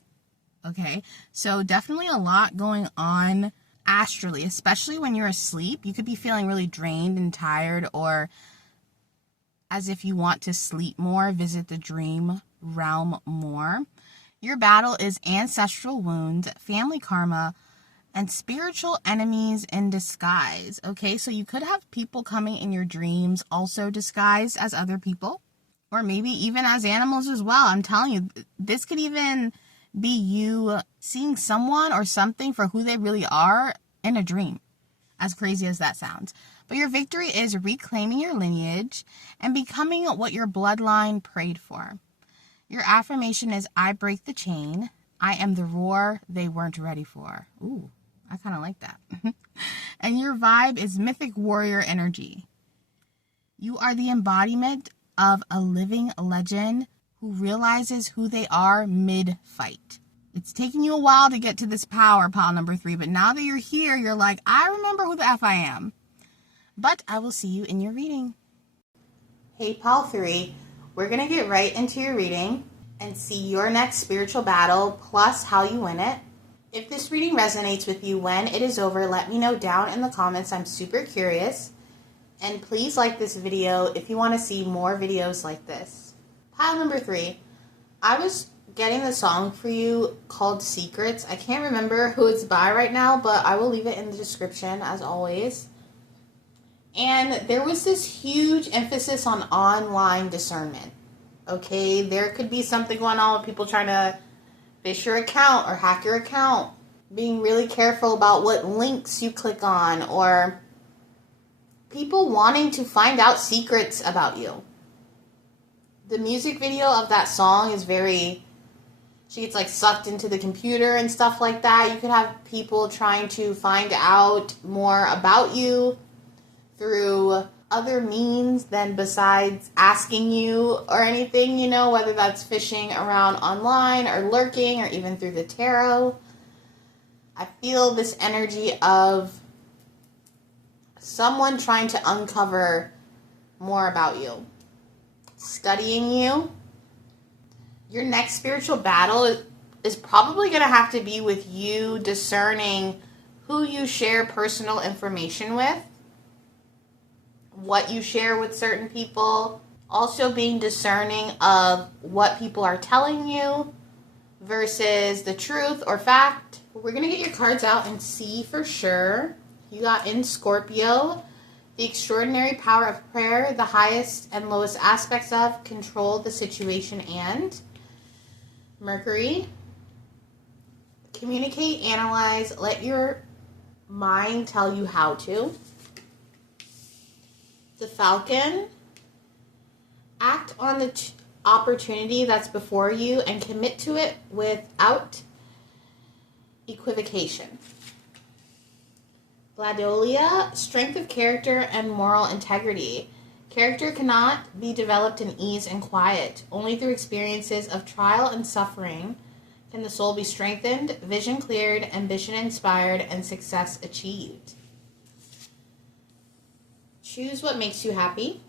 Okay, so definitely a lot going on astrally, especially when you're asleep. You could be feeling really drained and tired, or as if you want to sleep more, visit the dream realm more. Your battle is ancestral wounds, family karma, and spiritual enemies in disguise. Okay, so you could have people coming in your dreams also disguised as other people, or maybe even as animals as well. I'm telling you, this could even be you seeing someone or something for who they really are in a dream, as crazy as that sounds. But your victory is reclaiming your lineage and becoming what your bloodline prayed for. Your affirmation is, I break the chain. I am the roar they weren't ready for. Ooh, I kind of like that. And your vibe is mythic warrior energy. You are the embodiment of a living legend who realizes who they are mid-fight. It's taken you a while to get to this power, pile number 3, but now that you're here, you're like, I remember who the F I am. But I will see you in your reading. Hey, pile 3, we're going to get right into your reading and see your next spiritual battle plus how you win it. If this reading resonates with you when it is over, let me know down in the comments. I'm super curious. And please like this video if you want to see more videos like this. Pile number 3. I was getting the song for you called Secrets. I can't remember who it's by right now, but I will leave it in the description as always. And there was this huge emphasis on online discernment. Okay, there could be something going on with people trying to fish your account or hack your account. Being really careful about what links you click on, or people wanting to find out secrets about you. The music video of that song is she gets like sucked into the computer and stuff like that. You could have people trying to find out more about you through other means than besides asking you or anything, you know, whether that's fishing around online or lurking or even through the tarot. I feel this energy of someone trying to uncover more about you, studying you. Your next spiritual battle is probably going to have to be with you discerning who you share personal information with, what you share with certain people, also being discerning of what people are telling you versus the truth or fact. We're going to get your cards out and see for sure. You got in Scorpio, the extraordinary power of prayer, the highest and lowest aspects of control the situation, and Mercury, communicate, analyze, let your mind tell you how to. The Falcon, act on the opportunity that's before you and commit to it without equivocation. Gladolia, strength of character and moral integrity. Character cannot be developed in ease and quiet. Only through experiences of trial and suffering can the soul be strengthened, vision cleared, ambition inspired, and success achieved. Choose what makes you happy.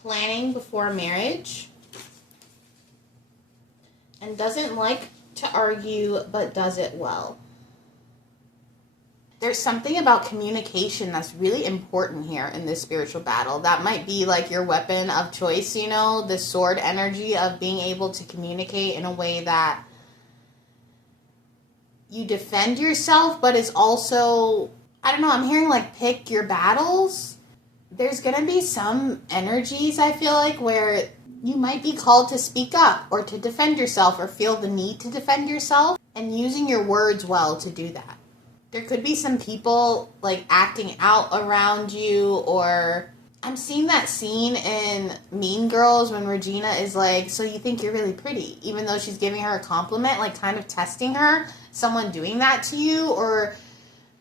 Planning before marriage. And doesn't like to argue, but does it well. There's something about communication that's really important here in this spiritual battle. That might be like your weapon of choice, you know, the sword energy of being able to communicate in a way that you defend yourself, but is also, I don't know, I'm hearing like pick your battles. There's going to be some energies, I feel like, where you might be called to speak up or to defend yourself or feel the need to defend yourself, and using your words well to do that. There could be some people like acting out around you, or I'm seeing that scene in Mean Girls when Regina is like, so you think you're really pretty, even though she's giving her a compliment, like kind of testing her. Someone doing that to you, or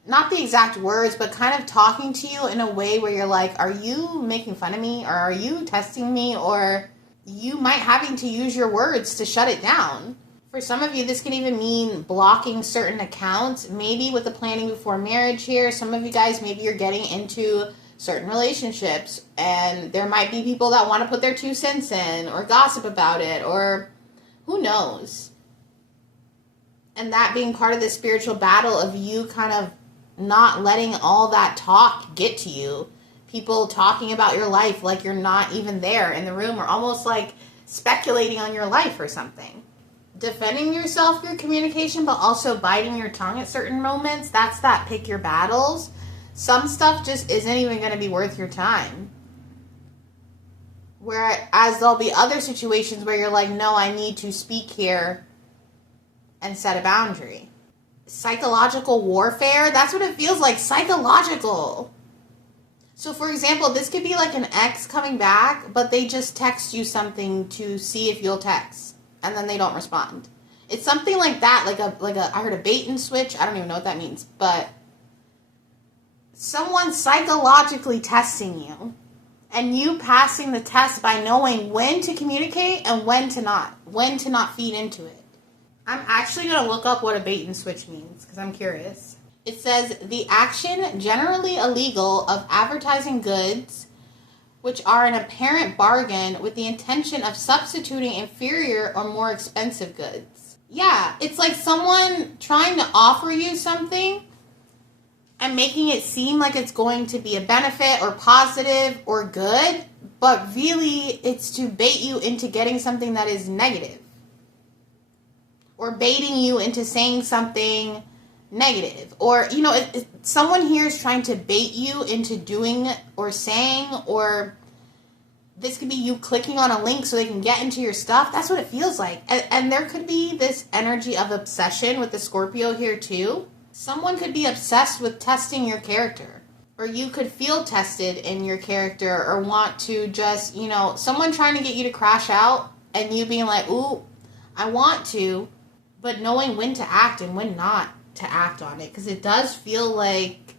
not the exact words, but kind of talking to you in a way where you're like, are you making fun of me, or are you testing me, or you might having to use your words to shut it down. For some of you, this could even mean blocking certain accounts, maybe with the planning before marriage here. Some of you guys, maybe you're getting into certain relationships, and there might be people that want to put their 2 cents in, or gossip about it, or who knows. And that being part of the spiritual battle of you kind of not letting all that talk get to you. People talking about your life like you're not even there in the room, or almost like speculating on your life or something. Defending yourself through communication, but also biting your tongue at certain moments. That's that pick your battles. Some stuff just isn't even going to be worth your time. Whereas there'll be other situations where you're like, no, I need to speak here and set a boundary. Psychological warfare, that's what it feels like, psychological. So for example, this could be like an ex coming back, but they just text you something to see if you'll text, and then they don't respond. It's something like that, like a I heard a bait and switch, I don't even know what that means, but someone psychologically testing you, and you passing the test by knowing when to communicate and when to not feed into it. I'm actually going to look up what a bait and switch means, because I'm curious. It says, the action generally illegal of advertising goods which are an apparent bargain with the intention of substituting inferior or more expensive goods. Yeah, it's like someone trying to offer you something and making it seem like it's going to be a benefit or positive or good, but really it's to bait you into getting something that is negative. Or baiting you into saying something negative. Or, you know, someone here is trying to bait you into doing or saying, or this could be you clicking on a link so they can get into your stuff. That's what it feels like. And there could be this energy of obsession with the Scorpio here too. Someone could be obsessed with testing your character. Or you could feel tested in your character, or want to just, you know, someone trying to get you to crash out and you being like, ooh, I want to, but knowing when to act and when not to act on it. Because it does feel like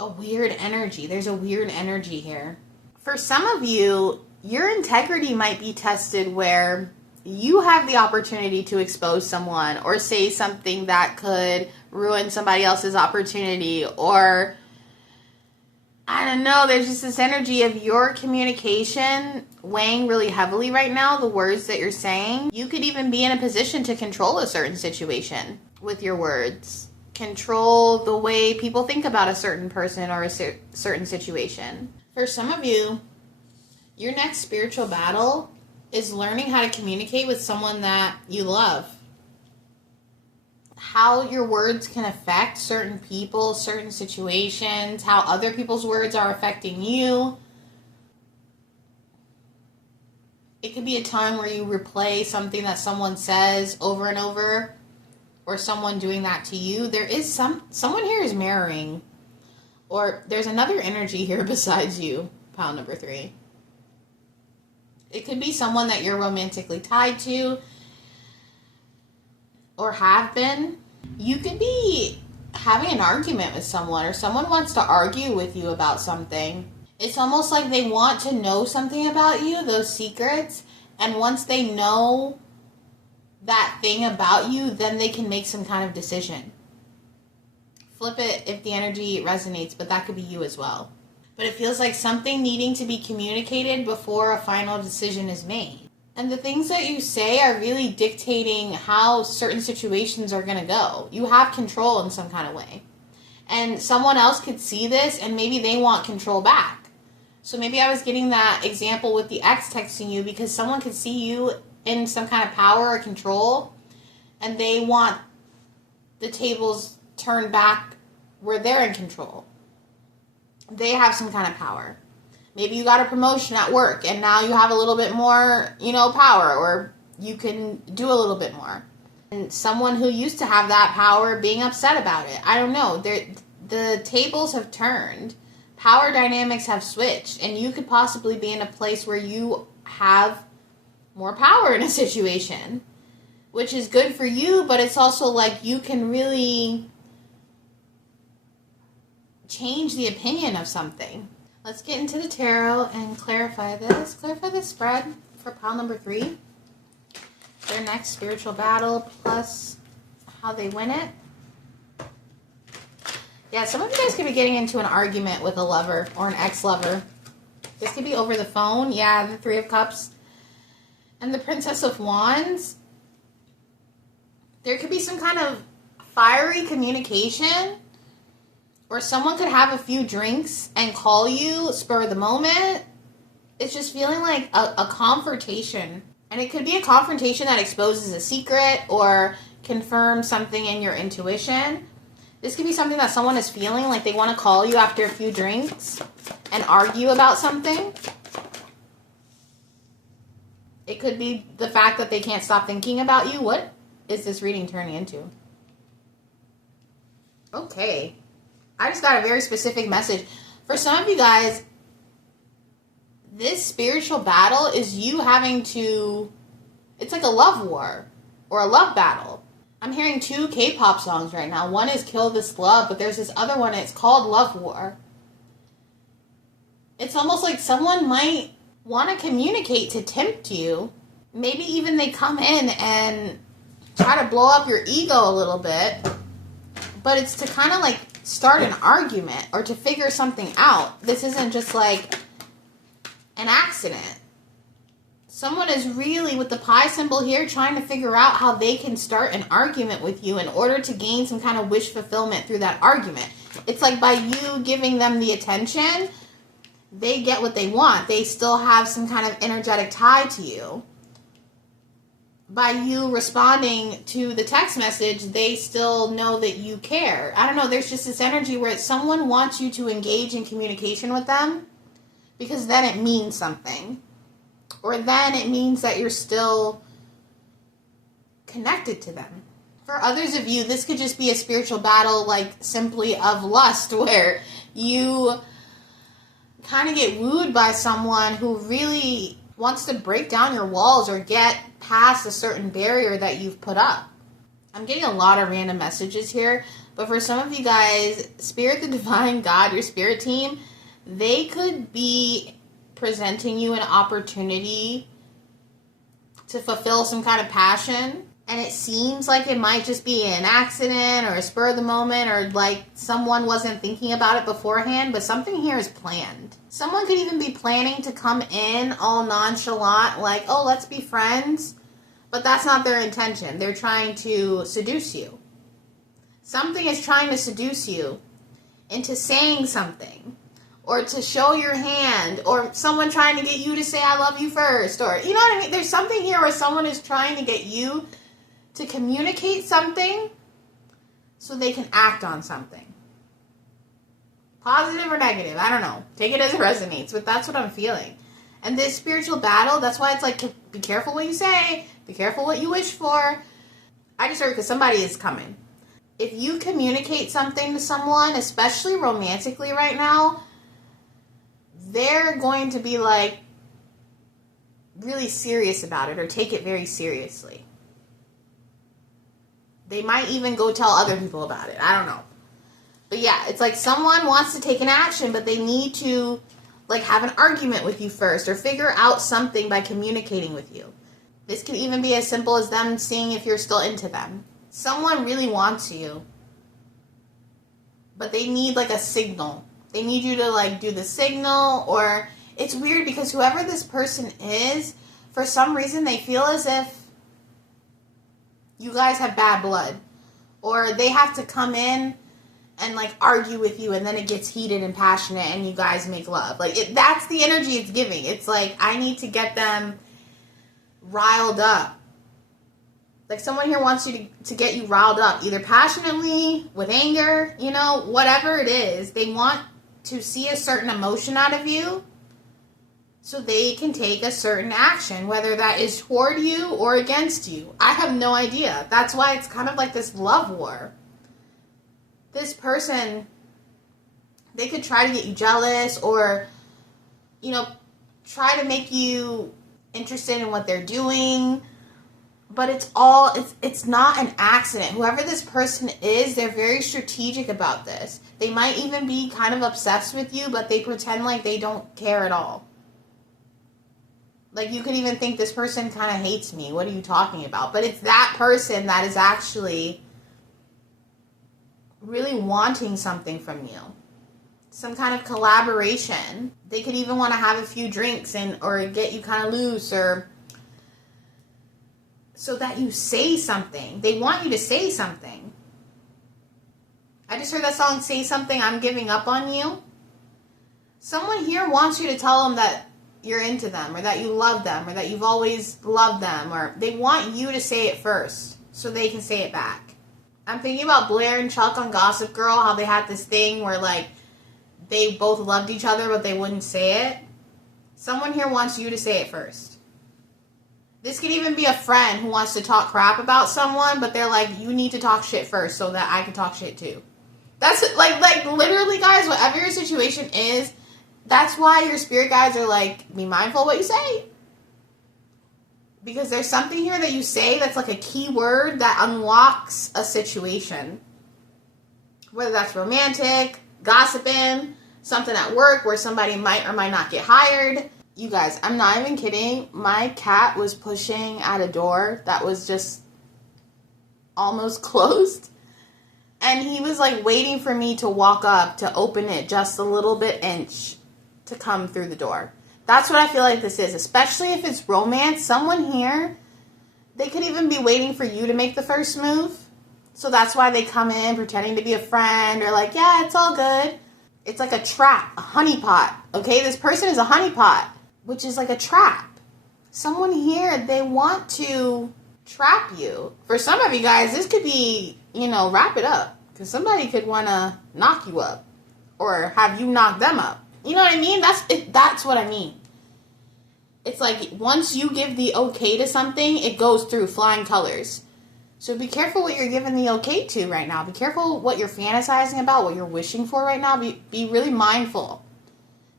a weird energy. There's a weird energy here. For some of you, your integrity might be tested where you have the opportunity to expose someone or say something that could ruin somebody else's opportunity, or I don't know, there's just this energy of your communication weighing really heavily right now, the words that you're saying. You could even be in a position to control a certain situation with your words. Control the way people think about a certain person or a certain situation. For some of you, your next spiritual battle is learning how to communicate with someone that you love. How your words can affect certain people, certain situations, how other people's words are affecting you. It could be a time where you replay something that someone says over and over, or someone doing that to you. There is someone here is mirroring, or there's another energy here besides you, pile number 3. It could be someone that you're romantically tied to, or have been. You could be having an argument with someone, or someone wants to argue with you about something. It's almost like they want to know something about you, those secrets, and once they know that thing about you, then they can make some kind of decision. Flip it if the energy resonates, but that could be you as well. But it feels like something needing to be communicated before a final decision is made. And the things that you say are really dictating how certain situations are going to go. You have control in some kind of way. And someone else could see this and maybe they want control back. So maybe I was getting that example with the ex texting you because someone could see you in some kind of power or control and they want the tables turned back where they're in control. They have some kind of power. Maybe you got a promotion at work and now you have a little bit more, power, or you can do a little bit more. And someone who used to have that power being upset about it. I don't know. The tables have turned. Power dynamics have switched. And you could possibly be in a place where you have more power in a situation, which is good for you, but it's also like you can really change the opinion of something. Let's get into the tarot and clarify this. Clarify the spread for pile number 3. Their next spiritual battle plus how they win it. Yeah, some of you guys could be getting into an argument with a lover or an ex-lover. This could be over the phone. Yeah, the 3 of Cups. And the Princess of Wands. There could be some kind of fiery communication. Or someone could have a few drinks and call you spur of the moment. It's just feeling like a confrontation. And it could be a confrontation that exposes a secret or confirms something in your intuition. This could be something that someone is feeling like they want to call you after a few drinks and argue about something. It could be the fact that they can't stop thinking about you. What is this reading turning into? Okay. I just got a very specific message. For some of you guys, this spiritual battle is you having to... It's like a love war or a love battle. I'm hearing 2 K-pop songs right now. One is Kill This Love, but there's this other one. It's called Love War. It's almost like someone might want to communicate to tempt you. Maybe even they come in and try to blow up your ego a little bit. But it's to kind of like start an argument or to figure something out. This isn't just like an accident. Someone is really, with the pie symbol here, trying to figure out how they can start an argument with you in order to gain some kind of wish fulfillment through that argument. It's like by you giving them the attention, they get what they want. They still have some kind of energetic tie to you. By you responding to the text message, they still know that you care. I don't know, there's just this energy where someone wants you to engage in communication with them because then it means something. Or then it means that you're still connected to them. For others of you, this could just be a spiritual battle, like simply of lust, where you kind of get wooed by someone who really wants to break down your walls or get past a certain barrier that you've put up. I'm getting a lot of random messages here, but for some of you guys, Spirit, the Divine, God, your spirit team, they could be presenting you an opportunity to fulfill some kind of passion, and it seems like it might just be an accident or a spur of the moment, or like someone wasn't thinking about it beforehand, but something here is planned. Someone could even be planning to come in all nonchalant, like, oh, let's be friends, but that's not their intention. They're trying to seduce you. Something is trying to seduce you into saying something, or to show your hand, or someone trying to get you to say I love you first, or, you know what I mean? There's something here where someone is trying to get you to communicate something so they can act on something. Positive or negative, I don't know. Take it as it resonates, but that's what I'm feeling. And this spiritual battle, that's why it's like, be careful what you say, be careful what you wish for. I just heard because somebody is coming. If you communicate something to someone, especially romantically right now, they're going to be like really serious about it or take it very seriously. They might even go tell other people about it. I don't know. But yeah, it's like someone wants to take an action, but they need to like have an argument with you first or figure out something by communicating with you. This could even be as simple as them seeing if you're still into them. Someone really wants you, but they need like a signal. They need you to like do the signal, or it's weird because whoever this person is, for some reason they feel as if you guys have bad blood, or they have to come in and like argue with you, and then it gets heated and passionate and you guys make love. Like that's the energy it's giving. It's like I need to get them riled up. Like someone here wants you to get you riled up, either passionately, with anger, you know, whatever it is. They want to see a certain emotion out of you, so they can take a certain action, whether that is toward you or against you. I have no idea. That's why it's kind of like this love war. This person, they could try to get you jealous or, try to make you interested in what they're doing. But it's not an accident. Whoever this person is, they're very strategic about this. They might even be kind of obsessed with you, but they pretend like they don't care at all. Like, you could even think this person kind of hates me. What are you talking about? But it's that person that is actually really wanting something from you. Some kind of collaboration. They could even want to have a few drinks or get you kind of loose, or so that you say something. They want you to say something. I just heard that song, Say Something, I'm Giving Up on You. Someone here wants you to tell them that you're into them, or that you love them, or that you've always loved them, or they want you to say it first so they can say it back. I'm thinking about Blair and Chuck on Gossip Girl, how they had this thing where, like, they both loved each other, but they wouldn't say it. Someone here wants you to say it first. This could even be a friend who wants to talk crap about someone, but they're like, you need to talk shit first so that I can talk shit too. That's like literally, guys, whatever your situation is, that's why your spirit guides are like, be mindful of what you say. Because there's something here that you say that's like a key word that unlocks a situation. Whether that's romantic, gossiping, something at work where somebody might or might not get hired. You guys, I'm not even kidding. My cat was pushing at a door that was just almost closed. And he was like waiting for me to walk up to open it just a little bit inch to come through the door. That's what I feel like this is, especially if it's romance. Someone here, they could even be waiting for you to make the first move. So that's why they come in pretending to be a friend or like, yeah, it's all good. It's like a trap, a honeypot. Okay, this person is a honeypot, which is like a trap. Someone here, they want to trap you. For some of you guys, this could be, wrap it up. Because somebody could want to knock you up or have you knock them up. You know what I mean? That's what I mean. It's like once you give the okay to something, it goes through flying colors. So be careful what you're giving the okay to right now. Be careful what you're fantasizing about, what you're wishing for right now. Be really mindful.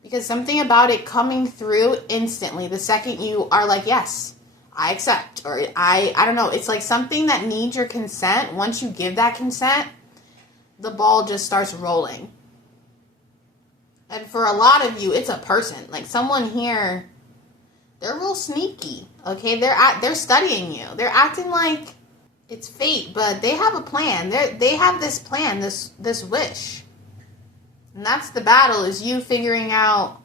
Because something about it coming through instantly, the second you are like, yes, I accept. Or I don't know. It's like something that needs your consent. Once you give that consent, the ball just starts rolling. And for a lot of you, it's a person. Like someone here, they're real sneaky. Okay, they're studying you. They're acting like it's fate, but they have a plan. They have this plan, this wish. And that's the battle, is you figuring out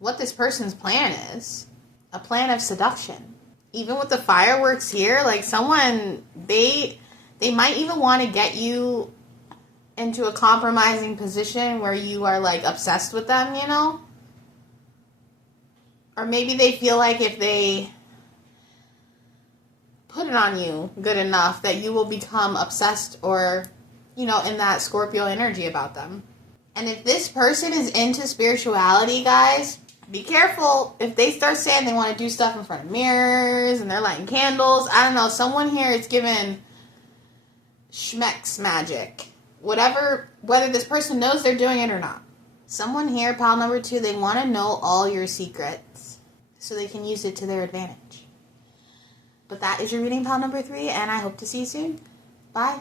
what this person's plan is. A plan of seduction. Even with the fireworks here, like someone, they might even want to get you into a compromising position where you are like obsessed with them, Or maybe they feel like if they put it on you good enough that you will become obsessed or, in that Scorpio energy about them. And if this person is into spirituality, guys, be careful if they start saying they want to do stuff in front of mirrors and they're lighting candles. I don't know. Someone here is given schmex magic. Whether this person knows they're doing it or not. Someone here, pile number 2, they want to know all your secrets so they can use it to their advantage. But that is your reading, pile number 3, and I hope to see you soon. Bye.